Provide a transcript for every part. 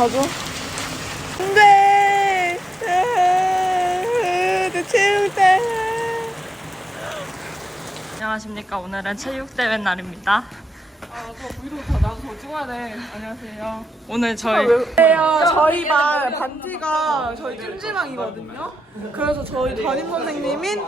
어떡하죠? 안 돼! 내 체육대! 안녕하십니까. 오늘은 체육대회 날입니다. 아, 저 브이로그 다 나도 더 찍어야 돼. 안녕하세요. 오늘 저희 네, 저희 반 반지가 저희 찜질방이거든요. 그래서 저희 담임 선생님인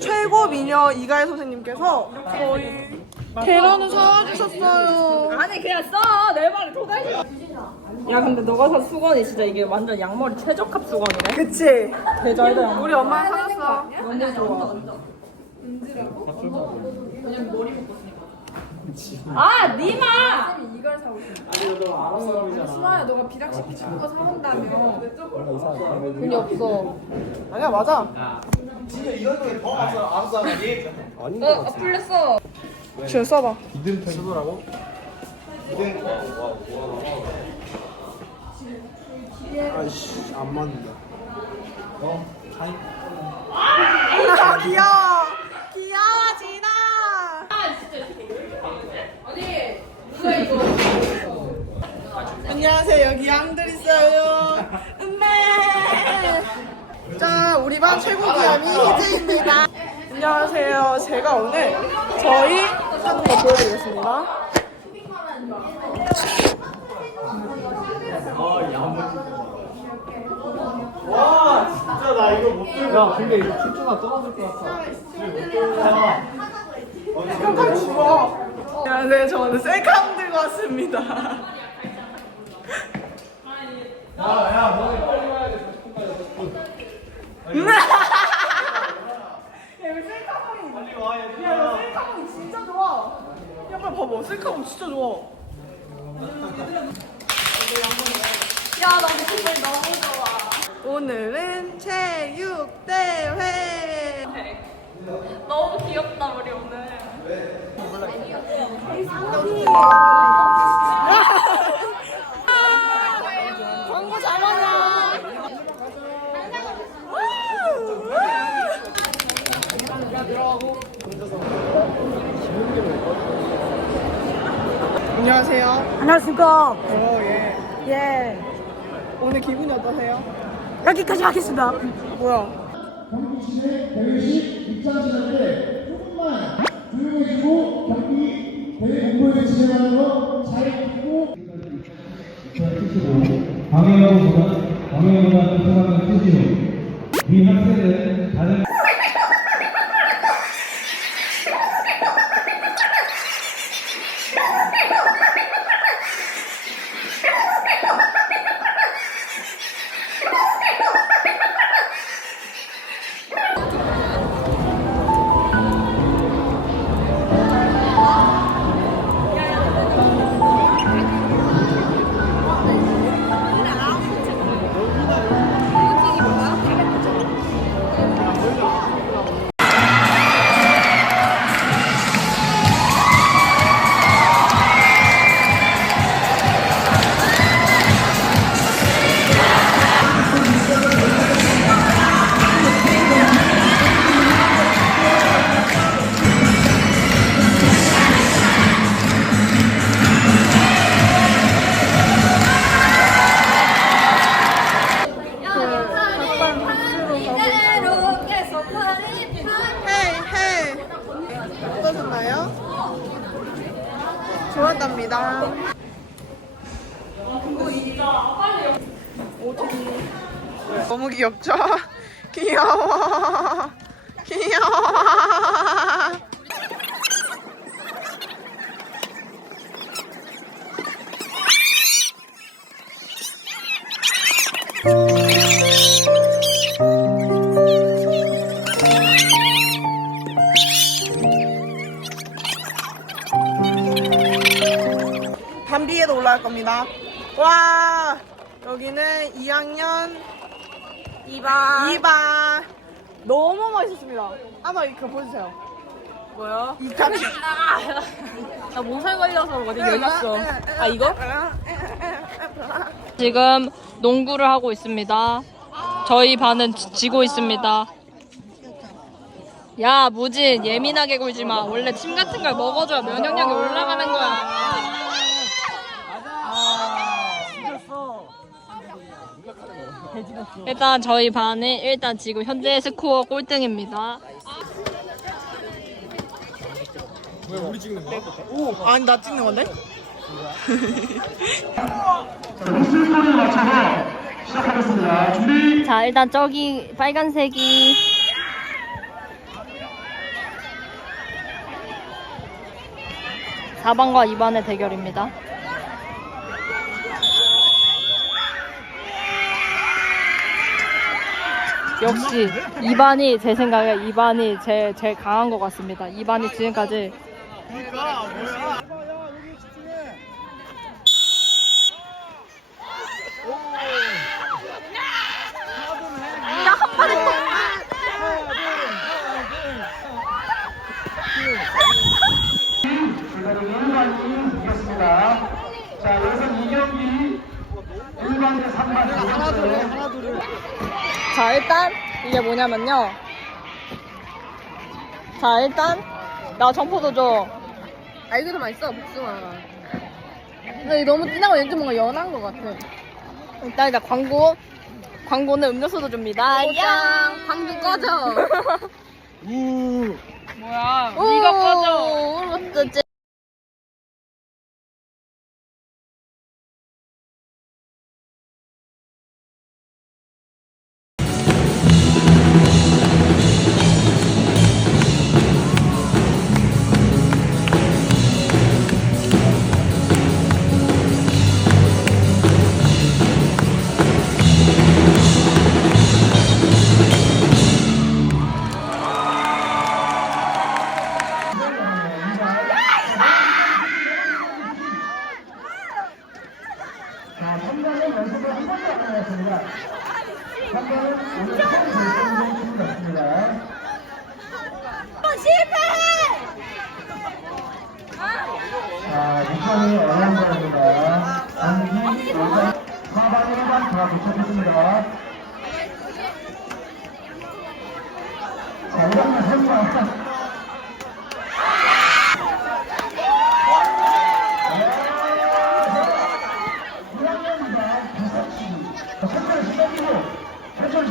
최고 미녀 이가희 선생님께서 저희 계란을 사주셨어요. 아니 그냥 써! 내 말에 도달지 야 근데 너가 산 수건이 진짜 이게 완전 양머리 최적합 수건이네. 그치? 대잘다. 우리 엄마 사줬어. 너무 좋아. 아, 니마! 돈이 없어. 아니야 맞아. 어, 풀렸어. 지금 써봐. 아이씨 안 맞는다. 아, 귀여워. 귀여워 진아. 안녕하세요. 여기 양들 있어요. 음메. 자, 우리 반 최고 기함이 희재입니다. 안녕하세요. 제가 오늘 저희 하는 거 보여드리겠습니다. 와 진짜 나 이거 못 들고. 야 근데 이거 춤추다 떨어질 것 같아. 셀카 주워. 안녕하세요. 저 오늘 셀카 들고 왔습니다. 야야 너네 빨리 와야 돼. 빨리 와 얘들아. 셀카봉이 진짜 좋아. 야, 빨리 봐봐. 셀카봉 진짜 좋아. 야, 나 목소리 너무 좋아. 오늘은 체육대회. 너무 귀엽다 우리 오늘. 광고 잘하냐? 안녕하세요. 안녕하십니까. 어, 예. 예. 오늘 기분이 어떠세요? 여기까지 하겠습니다. 뭐야? 경기시내 대회식 입장시는데 조금만 조용히 해주고 경기 대회 공부를 진행하는 거잘 듣고 방해하고보다 방해보다 생각하는 뜻이요 이 학생은 다른 어떠셨나요? 좋았답니다. 너무 귀엽죠? 귀여워. 귀여워. 와, 여기는 2학년 2반. 2반. 너무 멋있었습니다. 한번 이거 보여주세요. 뭐야? 이 탑. 나 몸살 걸려서 어디 열렸어. 아 이거? 지금 농구를 하고 있습니다. 저희 반은 지- 지고 있습니다. 야 무진 예민하게 굴지 마. 원래 침 같은 걸 먹어줘야 면역력이 올라가는 거야. 아, 이겼어. 일단 저희 반이 일단 지금 현재 스코어 꼴등입니다. 오, 아니 나 찍는 건데? 무슬소리에 맞춰서 시작하겠습니다. 준비. 자, 일단 저기 빨간색이 사번과 2번의 대결입니다. 역시 2반이 제 생각에 2반이 제, 제일 강한 것 같습니다. 2반이 지금까지 일단은 일반이 이겼습니다. 자, 여기서 2경기 1반 대 3반 하나 둘 하나 둘 자 일단 이게 뭐냐면요 자 일단 나 점포도 줘아더 맛있어 복숭아. 근데 이게 너무 진하고 왠지 뭔가 연한 것 같아. 일단 일단 광고 광고는 음료수도 줍니다 짱 방금 꺼져. 뭐야 네가 꺼져 어쩌지?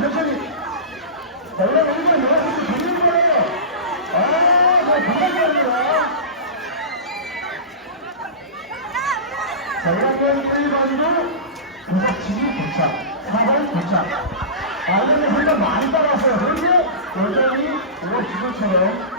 천천히 천천히 자 이런 내가 지금 돌리는 거예요? 아뭐 감사합니다 자 이러면 1번으로 도착지기 도착 4번 도착. 아 이러면 혼자 많이 따라왔어요. 그런데 여전히 오늘 지금처럼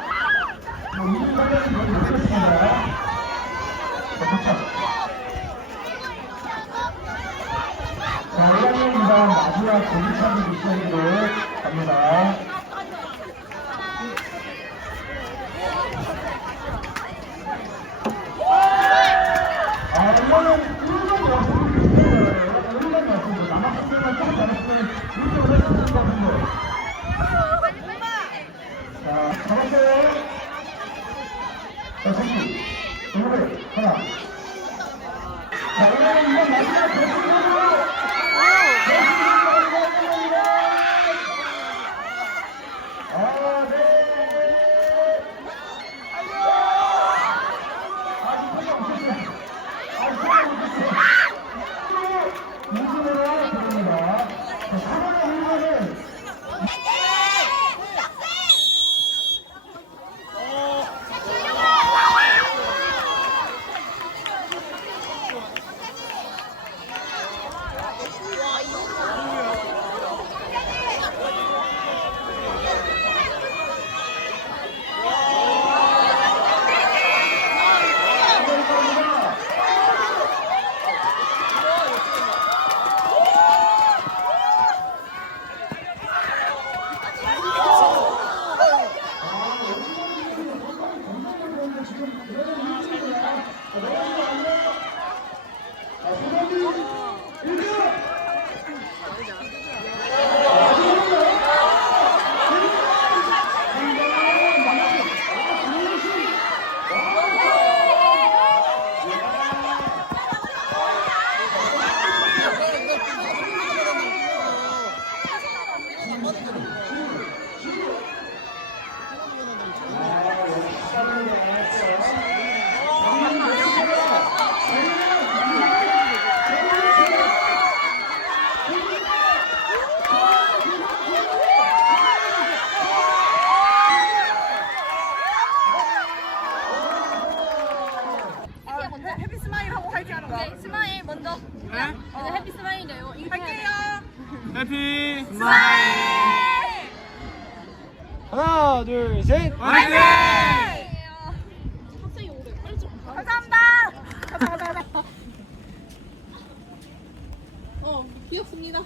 어, 귀엽습니다.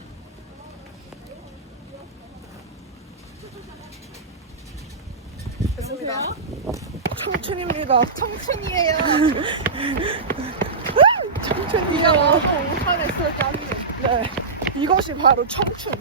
됐습니다. 청춘입니다. 청춘이에요. 청춘이요. 네. 이것이 바로 청춘.